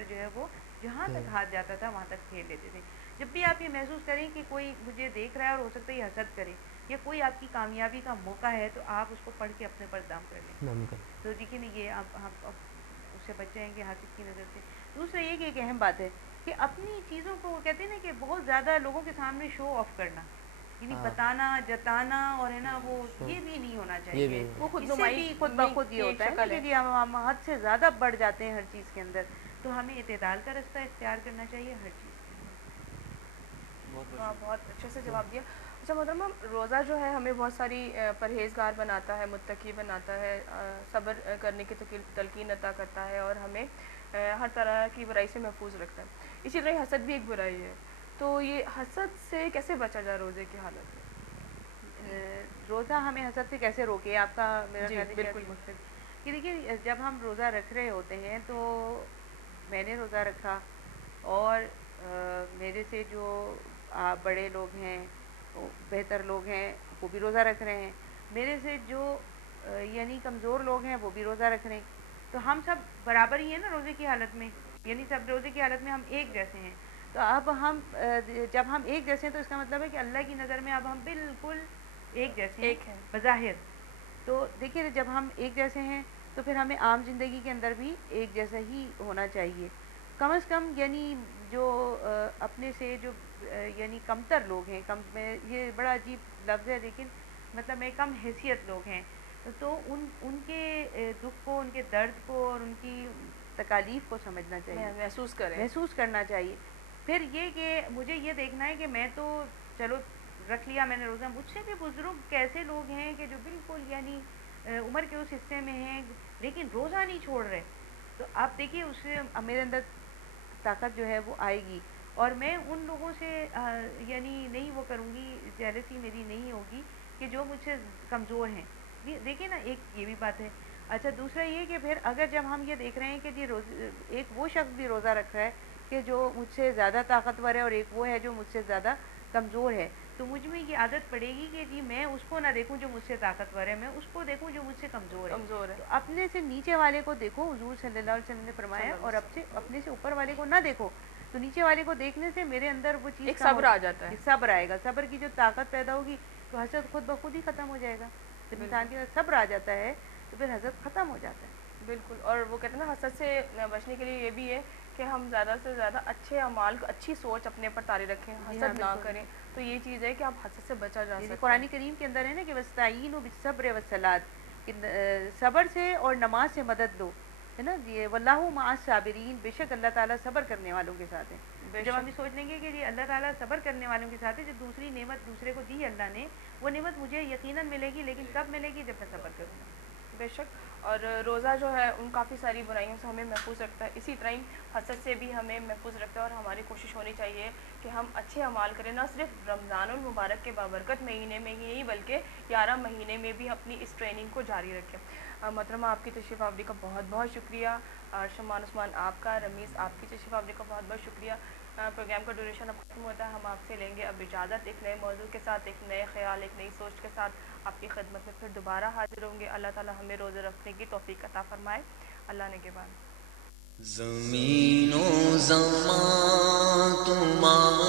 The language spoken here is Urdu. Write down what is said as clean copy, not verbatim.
جو ہے وہ جہاں تک ہاتھ جاتا تھا وہاں تک پھیر لیتے تھے. جب بھی آپ یہ محسوس کریں کہ کوئی مجھے دیکھ رہا ہے اور ہو سکتا ہے یہ حسد کرے یا کوئی آپ کی کامیابی کا موقع ہے تو آپ اس کو پڑھ کے اپنے پر دام کر لیں. تو دیکھیے نا یہ آپ اس سے بچ جائیں گے حاسد کی نظر سے. دوسرا یہ کہ ایک اہم بات ہے کہ اپنی چیزوں کو وہ کہتے ہیں نا کہ بہت زیادہ لوگوں کے سامنے شو آف کرنا, یعنی بتانا جتانا اور ہے نا وہ یہ بھی نہیں ہونا چاہیے. وہ خود اس سے نمائی بھی خود بخود یہ کی ایک ہوتا ہے نا شکل کہ جی ہم حد سے زیادہ بڑھ جاتے ہیں ہر چیز کے اندر. تو ہمیں اعتدال کا رستہ اختیار کرنا چاہیے ہر چیز کے اندر. بہت اچھے سے جواب دیا. اچھا محترمہ, روزہ جو ہے ہمیں بہت ساری پرہیزگار بناتا ہے, متقی بناتا ہے, صبر کرنے کی تلقین عطا کرتا ہے اور ہمیں ہر طرح کی برائی سے محفوظ رکھتا ہے. اسی طرح حسد بھی ایک برائی ہے. تو یہ حسد سے کیسے بچا جائے روزے کی حالت میں؟ روزہ ہمیں حسد سے کیسے روکے, آپ کا میرا جی خیال ہے بالکل. شاید مقصد کہ دیکھیے جب ہم روزہ رکھ رہے ہوتے ہیں تو میں نے روزہ رکھا اور میرے سے جو بڑے لوگ ہیں, بہتر لوگ ہیں, وہ بھی روزہ رکھ رہے ہیں. میرے سے جو یعنی کمزور لوگ ہیں وہ بھی روزہ رکھ رہے ہیں. تو ہم سب برابر ہی ہیں نا روزے کی حالت میں, یعنی سب روزے کی حالت میں ہم ایک جیسے ہیں. تو اب ہم جب ہم ایک جیسے ہیں تو اس کا مطلب ہے کہ اللہ کی نظر میں اب ہم بالکل ایک جیسے ہیں ایک ہے. بظاہر. تو دیکھیے جب ہم ایک جیسے ہیں تو پھر ہمیں عام زندگی کے اندر بھی ایک جیسا ہی ہونا چاہیے. کم از کم یعنی جو اپنے سے جو یعنی کمتر لوگ ہیں, کم میں یہ بڑا عجیب لفظ ہے لیکن مطلب میں کم حیثیت لوگ ہیں, تو ان کے دکھ کو, ان کے درد کو اور ان کی تکالیف کو سمجھنا چاہیے, محسوس کریں. محسوس کرنا چاہیے. پھر یہ کہ مجھے یہ دیکھنا ہے کہ میں تو چلو رکھ لیا میں نے روزہ, مجھ سے بھی بزرگ کیسے لوگ ہیں کہ جو بالکل یعنی عمر کے اس حصے میں ہیں لیکن روزہ نہیں چھوڑ رہے. تو آپ دیکھیے اس سے میرے اندر طاقت جو ہے وہ آئے گی اور میں ان لوگوں سے یعنی نہیں وہ کروں گی, جیلسی میری نہیں ہوگی کہ جو مجھ سے کمزور ہیں. دیکھیے نا ایک یہ بھی بات ہے. اچھا دوسرا یہ کہ پھر اگر جب ہم یہ دیکھ رہے ہیں کہ جی ایک وہ شخص بھی روزہ رکھ رہا ہے کہ جو مجھ سے زیادہ طاقتور ہے اور ایک وہ ہے جو مجھ سے زیادہ کمزور ہے, تو مجھ میں یہ عادت پڑے گی کہ جی میں اس کو نہ دیکھوں جو مجھ سے طاقتور ہے, میں اس کو دیکھوں جو مجھ سے کمزور ہے. تو اپنے سے نیچے والے کو دیکھو, حضور صلی اللہ علیہ وسلم نے فرمایا, اور اپنے سے اوپر والے کو نہ دیکھو. تو نیچے والے کو دیکھنے سے میرے اندر وہ چیز ایک کم صبر آ ہوگی, جاتا ہے. صبر آئے گا. صبر کی جو طاقت پیدا ہوگی تو حسد خود بخود ہی ختم ہو جائے گا. جب انسان کے اندر صبر آ جاتا ہے تو پھر حسد ختم ہو جاتا ہے. بالکل. اور وہ کہتے ہیں نا حسد سے بچنے کے لیے یہ بھی ہے کہ ہم زیادہ سے زیادہ اچھے اعمال, اچھی سوچ اپنے پر طاری رکھیں, حسد نہ کریں. تو یہ چیز ہے کہ آپ حسد سے بچا جا سکتا ہے. قرآن کریم کے اندر ہے نا کہ وَاسْتَعِینُوا بِالصَّبْرِ وَالصَّلَاةِ, کہ صبر سے اور نماز سے مدد لو, ہے نا. یہ وَاللَّهُ مَعَ الصَّابِرِينَ, بے شک اللہ تعالیٰ صبر کرنے والوں کے ساتھ ہے. جب ہم یہ سوچ لیں گے کہ جی اللہ تعالیٰ صبر کرنے والوں کے ساتھ ہے, جو دوسری نعمت دوسرے کو دی اللہ نے, وہ نعمت مجھے یقیناً ملے گی, لیکن کب ملے گی؟ جب میں صبر کروں گا. بے شک. اور روزہ جو ہے ان کافی ساری برائیوں سے ہمیں محفوظ رکھتا ہے, اسی طرح ہی حسد سے بھی ہمیں محفوظ رکھتا ہے. اور ہماری کوشش ہونی چاہیے کہ ہم اچھے اعمال کریں, نہ صرف رمضان المبارک کے بابرکت مہینے میں ہی نہیں بلکہ 11 مہینے میں بھی اپنی اس ٹریننگ کو جاری رکھیں. محترمہ آپ کی تشریف آوری کا بہت بہت شکریہ. شمان عثمان آپ کا, رمیز آپ کی تشریف آوری کا بہت بہت شکریہ. پروگرام کا ڈیوریشن اب ختم ہوتا ہے, ہم آپ سے لیں گے اب اجازت, ایک نئے موضوع کے ساتھ, ایک نئے خیال, ایک نئی سوچ کے ساتھ آپ کی خدمت میں پھر دوبارہ حاضر ہوں گے. اللہ تعالی ہمیں روزے رکھنے کی توفیق عطا فرمائے. اللہ نگہبان. زمین و زمان تمہارا